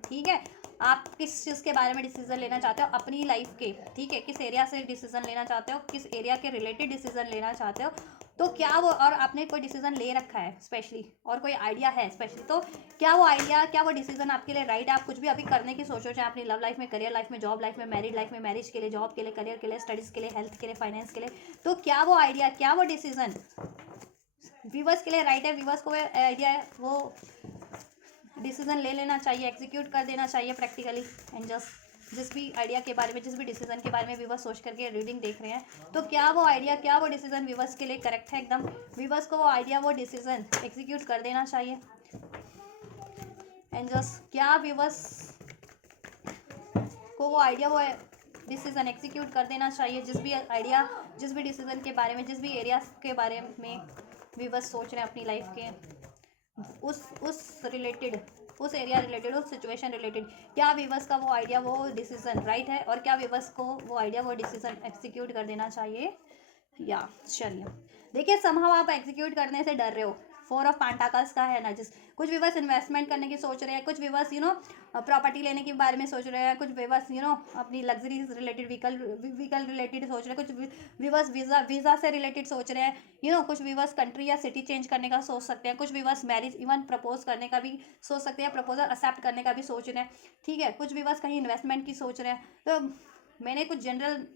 ठीक है। आप किस चीज़ के बारे में डिसीजन लेना चाहते हो अपनी लाइफ के, ठीक है, किस एरिया से डिसीजन लेना चाहते हो, किस एरिया के रिलेटेड डिसीजन लेना चाहते हो, तो क्या वो, और आपने कोई डिसीजन ले रखा है स्पेशली, और कोई आइडिया है स्पेशली, तो क्या वो आइडिया, क्या वो डिसीजन आपके लिए राइट है। आप कुछ भी अभी करने की सोचो, चाहे अपनी लव लाइफ में, करियर लाइफ में, जॉब लाइफ में, मैरिड लाइफ में, मैरिज के लिए, जॉब के लिए, करियर के लिए, स्टडीज़ के लिए, हेल्थ के लिए, फाइनेंस के लिए, तो क्या वो आइडिया, क्या वो डिसीजन व्यूवर्स के लिए राइट है, व्यूवर्स को आइडिया है वो डिसीजन ले लेना चाहिए, एग्जीक्यूट कर देना चाहिए प्रैक्टिकली। एंड जस्ट जिस भी आइडिया के बारे में, जिस भी डिसीजन के बारे में व्यूवर्स सोच करके रीडिंग देख रहे हैं, तो क्या वो आइडिया, क्या वो डिसीजन व्यूवर्स के लिए करेक्ट है एकदम, व्यूवर्स को वो आइडिया, वो डिसीजन एग्जीक्यूट कर देना चाहिए। एंड जस्ट क्या व्यूवर्स को वो आइडिया, वो डिसीजन एग्जीक्यूट कर देना चाहिए, जिस भी आइडिया, जिस भी डिसीजन के बारे में, जिस भी एरियाज के बारे में व्यूवर्स सोच रहे हैं अपनी लाइफ के, उस रिलेटेड, उस एरिया रिलेटेड, उस सिचुएशन रिलेटेड, क्या व्यूवर्स का वो आइडिया, वो डिसीजन राइट है, और क्या व्यूवर्स को वो आइडिया, वो डिसीजन एग्जीक्यूट कर देना चाहिए। या चलिए देखिए, समहाउ आप एग्जीक्यूट करने से डर रहे हो, 4 ऑफ पेंटाकल्स का है ना, जिस कुछ व्यूवर्स इन्वेस्टमेंट करने की सोच रहे हैं, कुछ व्यूवर्स प्रॉपर्टी लेने के बारे में सोच रहे हैं, कुछ व्यूवर्स अपनी लग्जरी रिलेटेड, व्हीकल रिलेटेड सोच रहे हैं, कुछ व्यूवर्स वीज़ा से रिलेटेड सोच रहे हैं, कुछ व्यूवर्स कंट्री या सिटी चेंज करने का सोच सकते हैं, कुछ व्यूवर्स मैरिज इवन प्रपोज करने का भी सोच सकते हैं, प्रपोजल एक्सेप्ट करने का भी सोच रहे हैं, ठीक है, कुछ व्यूवर्स कहीं इन्वेस्टमेंट की सोच रहे हैं। तो मैंने कुछ जनरल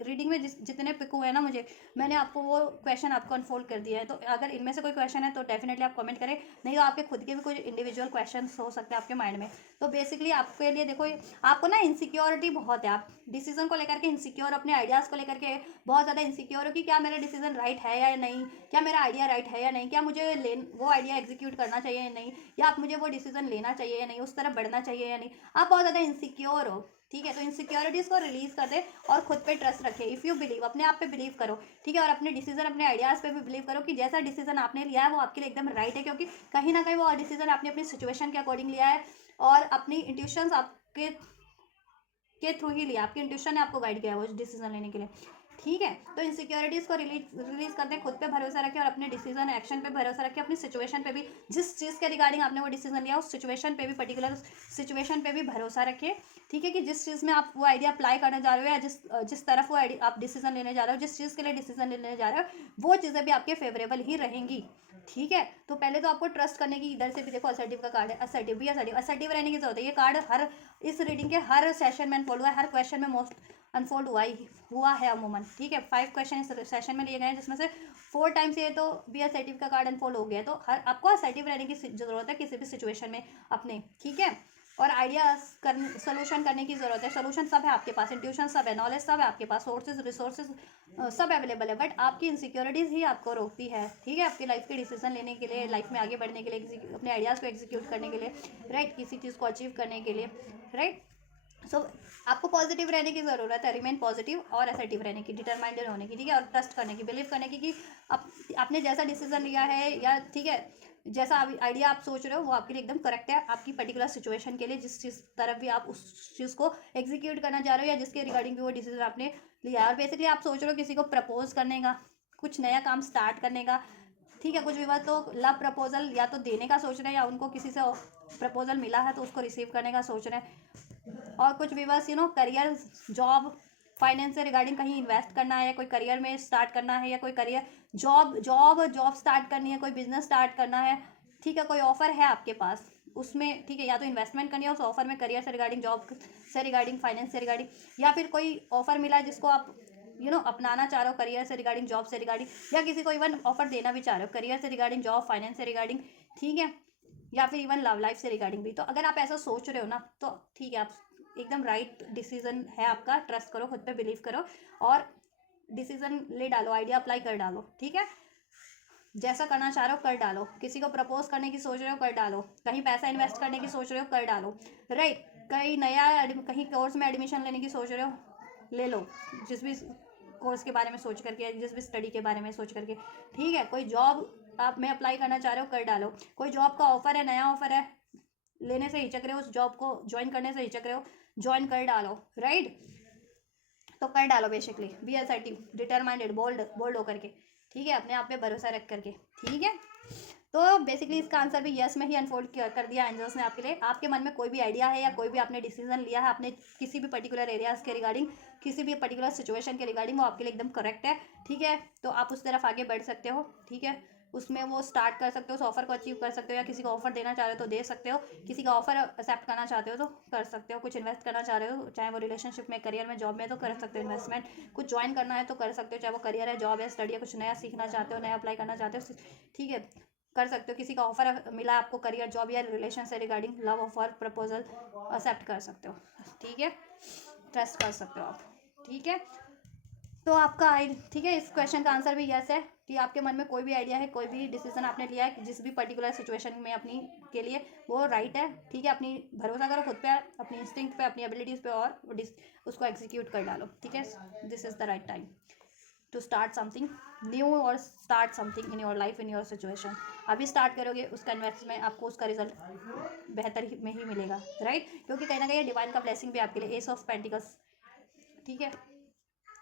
रीडिंग में जितने पिक हुए हैं ना मुझे, मैंने आपको वो क्वेश्चन आपको अनफोल्ड कर दिया है, तो अगर इनमें से कोई क्वेश्चन है तो डेफिनेटली आप कमेंट करें, नहीं तो आपके खुद के भी कुछ इंडिविजुअल क्वेश्चन हो सकते हैं आपके माइंड में। तो बेसिकली आपके लिए देखो, आपको ना इनसिक्योरिटी बहुत है, आप डिसीजन को लेकर के इनसिक्योर, अपने आइडियाज़ को लेकर के बहुत ज़्यादा इनसिक्योर हो कि क्या मेरा डिसीजन राइट है या नहीं, क्या मेरा आइडिया राइट है या नहीं, क्या मुझे वो आइडिया एग्जीक्यूट करना चाहिए या नहीं, या आप मुझे वो डिसीजन लेना चाहिए या नहीं, उस तरफ बढ़ना चाहिए या नहीं, आप बहुत ज़्यादा इनसिक्योर हो, ठीक है। तो इनसिक्योरिटीज़ को रिलीज कर दे और खुद पे ट्रस्ट रखे, इफ़ यू बिलीव, अपने आप पे बिलीव करो, ठीक है, और अपने डिसीजन, अपने आइडियाज़ पे भी बिलीव करो कि जैसा डिसीजन आपने लिया है वो आपके लिए एकदम राइट है, क्योंकि कहीं ना कहीं वो डिसीजन आपने अपनी सिचुएशन के अकॉर्डिंग लिया है और अपनी इंट्यूशंस आपके थ्रू ही लिया, आपकी इंट्यूशन ने आपको गाइड किया है वो डिसीजन लेने के लिए, ठीक है। तो इनसिक्योरिटीज़ को रिलीज करते हैं, खुद पे भरोसा रखें और अपने डिसीजन एक्शन पे भरोसा रखें, अपनी सिचुएशन पे भी, जिस चीज़ के रिगार्डिंग आपने वो डिसीजन लिया उस सिचुएशन पे भी, पर्टिकुलर सिचुएशन पे भी भरोसा रखें, ठीक है, कि जिस चीज़ में आप वो आइडिया अप्लाई करने जा रहे हो, या जिस तरफ वो आप डिसीजन लेने जा रहे हो, जिस चीज़ के लिए डिसीजन लेने जा रहे हो, वो चीज़ें भी आपके फेवरेबल ही रहेंगी, ठीक है। तो पहले तो आपको ट्रस्ट करने की, इधर से भी देखो असर्टिव का कार्ड है, असर्टिव भी असर्टिव रहने की जरूरत है, ये कार्ड हर इस रीडिंग के हर सेशन में अनफोल्ड हुआ है, हर क्वेश्चन में मोस्ट अनफोल्ड हुआ है अमूमन, ठीक है। 5 क्वेश्चन इस सेशन में लिए गए हैं, जिसमें से 4 टाइम्स ये तो बी असर्टिव का कार्ड अनफोल्ड हो गया है, तो हर आपको असर्टिव रहने की जरूरत है किसी भी सिचुएशन में अपने, ठीक है। और आइडियाज करने, सोल्यूशन करने की जरूरत है, सोल्यूशन सब है आपके पास, इंट्यूशन सब है, नॉलेज सब है आपके पास, सोर्सेज रिसोर्सेज सब अवेलेबल है, बट आपकी इनसिक्योरिटीज़ ही आपको रोकती है, ठीक है, आपकी लाइफ के डिसीजन लेने के लिए, लाइफ में आगे बढ़ने के लिए, अपने आइडियाज़ को एग्जीक्यूट करने के लिए, राइट, किसी चीज़ को अचीव करने के लिए, राइट। सो आपको पॉजिटिव रहने की ज़रूरत है, रिमेन पॉजिटिव और असर्टिव रहने की, डिटरमाइंडेड होने की, ठीक है, और ट्रस्ट करने की, बिलीव करने की कि आपने जैसा डिसीजन लिया है, या ठीक है, जैसा आइडिया आप सोच रहे हो वो आपके लिए एकदम करेक्ट है, आपकी पर्टिकुलर सिचुएशन के लिए, जिस चीज़ तरफ भी आप उस चीज़ को एग्जीक्यूट करना चाह रहे हो, या जिसके रिगार्डिंग भी वो डिसीजन आपने लिया है। और बेसिकली आप सोच रहे हो किसी को प्रपोज करने का, कुछ नया काम स्टार्ट करने का, ठीक है, कुछ विवाद तो लव प्रपोजल या तो देने का सोच रहे हैं, या उनको किसी से प्रपोजल मिला है तो उसको रिसीव करने का सोच रहे हैं, और कुछ विवाद करियर, जॉब, फाइनेंस से रिगार्डिंग कहीं इन्वेस्ट करना है, कोई करियर में स्टार्ट करना है, या कोई करियर जॉब स्टार्ट करनी है, कोई बिजनेस स्टार्ट करना है, ठीक है, कोई ऑफर है आपके पास उसमें, ठीक है, या तो इन्वेस्टमेंट करनी है उस ऑफर में, करियर से रिगार्डिंग, जॉब से रिगार्डिंग, फाइनेंस से रिगार्डिंग, या फिर कोई ऑफर मिला है जिसको आप अपनाना चाह रहे हो, करियर से रिगार्डिंग, जॉब से रिगार्डिंग, या किसी को इवन ऑफर देना भी चाह रहे हो, करियर से रिगार्डिंग, जॉब, फाइनेंस से रिगार्डिंग, ठीक है, या फिर इवन लव लाइफ से रिगार्डिंग भी। तो अगर आप ऐसा सोच रहे हो ना, तो ठीक है, आप एकदम राइट डिसीजन है आपका, ट्रस्ट करो, खुद पे बिलीव करो और डिसीजन ले डालो, आइडिया अप्लाई कर डालो, ठीक है, जैसा करना चाह रहे हो कर डालो, किसी को प्रपोज करने की सोच रहे हो कर डालो, कहीं पैसा इन्वेस्ट करने की सोच रहे हो कर डालो, राइट, कहीं कोर्स में एडमिशन लेने की सोच रहे हो ले लो, जिस भी कोर्स के बारे में सोच करके, जिस भी स्टडी के बारे में सोच करके, ठीक है, कोई जॉब आप में अप्लाई करना चाह रहे हो कर डालो, कोई जॉब का ऑफर है, नया ऑफर है, लेने से हिचक रहे हो, उस जॉब को ज्वाइन करने से हिचक रहे हो, ज्वाइन कर डालो, राइट, तो कर डालो, बेसिकली बी असर्टिव, डिटरमाइंडेड, बोल्ड होकर के, ठीक है, अपने आप पे भरोसा रख करके, ठीक है। तो बेसिकली इसका आंसर भी यस में ही अनफोल्ड कर दिया एंजल्स ने आपके लिए। आपके मन में कोई भी आइडिया है या कोई भी आपने डिसीजन लिया है, आपने किसी भी पर्टिकुलर एरियाज के रिगार्डिंग, किसी भी पर्टिकुलर सिचुएशन के रिगार्डिंग, वो आपके लिए एकदम करेक्ट है, ठीक है, तो आप उस तरफ आगे बढ़ सकते हो, ठीक है, उसमें वो स्टार्ट कर सकते हो, उस ऑफर को अचीव कर सकते हो, या किसी को ऑफर देना चाह रहे हो तो दे सकते हो, किसी का ऑफर एक्सेप्ट करना चाहते हो तो कर सकते हो, कुछ इन्वेस्ट करना चाह रहे हो चाहे वो रिलेशनशिप में, करियर में, जॉब में, तो कर सकते हो इन्वेस्टमेंट, कुछ ज्वाइन करना है तो कर सकते हो, चाहे वो करियर है, जॉब है, स्टडी है, कुछ नया सीखना चाहते हो, नया अप्लाई करना चाहते हो, ठीक है, कर सकते हो। किसी का ऑफर मिला आपको करियर, जॉब या रिलेशन से regarding, love offer, proposal accept कर सकते हो, ठीक है, ट्रस्ट कर सकते हो आप, ठीक है। तो आपका ठीक है, इस क्वेश्चन का आंसर भी यस है कि आपके मन में कोई भी आइडिया है, कोई भी डिसीजन आपने लिया है जिस भी पर्टिकुलर सिचुएशन में अपनी के लिए, वो राइट है, ठीक है। अपनी भरोसा करो खुद पे, अपनी इंस्टिंक्ट पे, अपनी एबिलिटीज़ पे, और उसको एग्जीक्यूट कर डालो, ठीक है। This is the right time to start something new और start something in your life, in your situation. अभी स्टार्ट करोगे उसका इन्वेस्टमेंट, आपको उसका रिजल्ट बेहतर में ही मिलेगा, राइट, क्योंकि कहीं ना कहीं डिवाइन का ब्लेसिंग भी आपके लिए, एस ऑफ पेंटिकल्स, ठीक है,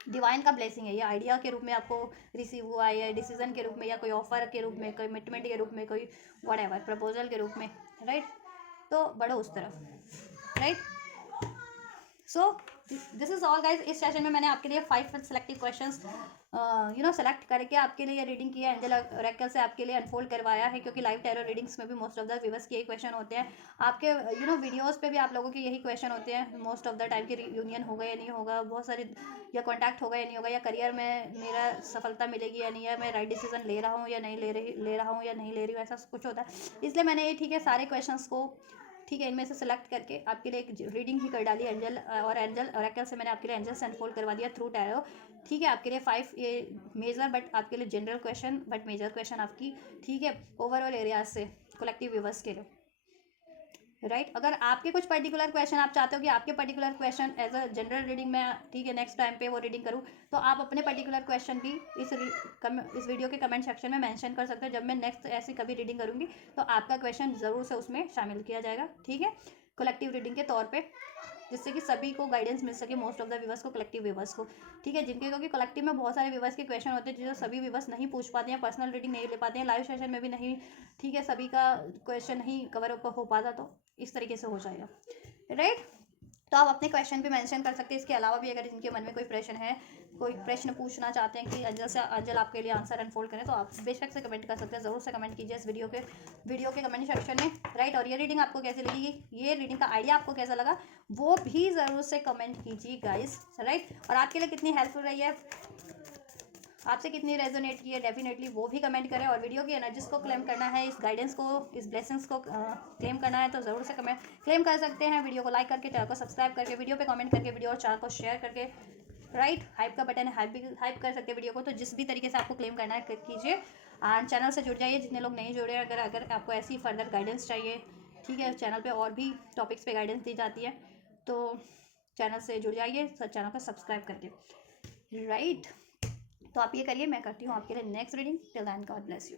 डिवाइन का ब्लेसिंग है ये, आइडिया के रूप में आपको रिसीव हुआ है, या डिसीजन के रूप में, या कोई ऑफर के रूप में, कोई कमिटमेंट के रूप में, कोई व्हाटएवर प्रपोजल के रूप में, राइट। तो बढ़ो उस तरफ, right. So this is all guys. इस सेशन में मैंने आपके लिए 5 सेलेक्टिव क्वेश्चंस सेलेक्ट करके आपके लिए रीडिंग किया, एंजल ओरेकल से आपके लिए अनफोल्ड करवाया है, क्योंकि लाइव टैरो रीडिंग्स में भी मोस्ट ऑफ द व्यूअर्स के यही क्वेश्चन होते हैं, आपके वीडियोस पे भी आप लोगों के यही क्वेश्चन होते हैं मोस्ट ऑफ द टाइम, कि यूनियन होगा या नहीं होगा, बहुत सारे, या कॉन्टैक्ट होगा या नहीं होगा, या करियर में मेरा सफलता मिलेगी या नहीं, या मैं राइट डिसीजन ले रहा हूँ या नहीं ले रहा हूँ या नहीं ले रही हूँ, ऐसा कुछ होता है। इसलिए मैंने ये, ठीक है, सारे क्वेश्चंस को, ठीक है, इनमें से सेलेक्ट करके आपके लिए एक रीडिंग ही कर डाली, एंजल ओरेकल से मैंने आपके लिए एंजल्स अनफोल्ड करवा दिया थ्रू टैरो, ठीक है। आपके लिए 5 ये मेजर बट आपके लिए general question, but major question आपकी, ठीक है, ओवरऑल एरियाज से कलेक्टिव व्यूअर्स के लिए, राइट। अगर आपके कुछ पर्टिकुलर क्वेश्चन आप चाहते हो कि आपके particular question as a general reading में, ठीक है, नेक्स्ट टाइम पे वो रीडिंग करूँ, तो आप अपने पर्टिकुलर क्वेश्चन भी इस वीडियो के कमेंट सेक्शन में मेंशन कर सकते हो। जब मैं नेक्स्ट ऐसी कभी रीडिंग करूँगी तो आपका क्वेश्चन ज़रूर से उसमें शामिल किया जाएगा, ठीक है, कलेक्टिव रीडिंग के तौर पर, जिससे कि सभी को गाइडेंस मिल सके, मोस्ट ऑफ द व्यूवर्स को, कलेक्टिव व्यूवर्स को, ठीक है, जिनके, क्योंकि कलेक्टिव में बहुत सारे व्यूवर्स के क्वेश्चन होते हैं जो सभी व्यूवर्स नहीं पूछ पाते हैं, पर्सनल रीडिंग नहीं ले पाते हैं, लाइव सेशन में भी नहीं, ठीक है, सभी का क्वेश्चन नहीं कवर अप हो पाता, तो इस तरीके से हो जाएगा, राइट। तो आप अपने क्वेश्चन भी मेंशन कर सकते हैं। इसके अलावा भी अगर जिनके मन में कोई प्रश्न है, कोई प्रश्न पूछना चाहते हैं कि अंजल आपके लिए आंसर अनफोल्ड करें, तो आप बेशक से कमेंट कर सकते हैं, ज़रूर से कमेंट कीजिए इस वीडियो के कमेंट सेक्शन में, राइट। और ये रीडिंग आपको कैसी लगी, ये रीडिंग का आइडिया आपको कैसा लगा, वो भी ज़रूर से कमेंट कीजिए गाइस, राइट। और आपके लिए कितनी हेल्पफुल रही है, आपसे कितनी रेजोनेट की है, डेफिनेटली वो भी कमेंट करें। और वीडियो की एनर्जीज को क्लेम करना है, इस गाइडेंस को, इस ब्लेसिंग्स को क्लेम करना है, तो ज़रूर से कमेंट क्लेम कर सकते हैं। वीडियो को लाइक करके, चैनल को सब्सक्राइब करके, वीडियो पे कमेंट करके, वीडियो और चैनल को शेयर करके, राइट। हाइप का बटन है, हाइप कर सकते हैं वीडियो को, तो जिस भी तरीके से आपको क्लेम करना है कीजिए। एंड चैनल से जुड़ जाइए जितने लोग नहीं जुड़े, अगर आपको ऐसी फर्दर गाइडेंस चाहिए, ठीक है, चैनल पर और भी टॉपिक्स पर गाइडेंस दी जाती है, तो चैनल से जुड़ जाइए, चैनल को सब्सक्राइब करके, राइट। तो आप ये करिए, मैं करती हूँ आपके लिए next reading. Till then God bless you.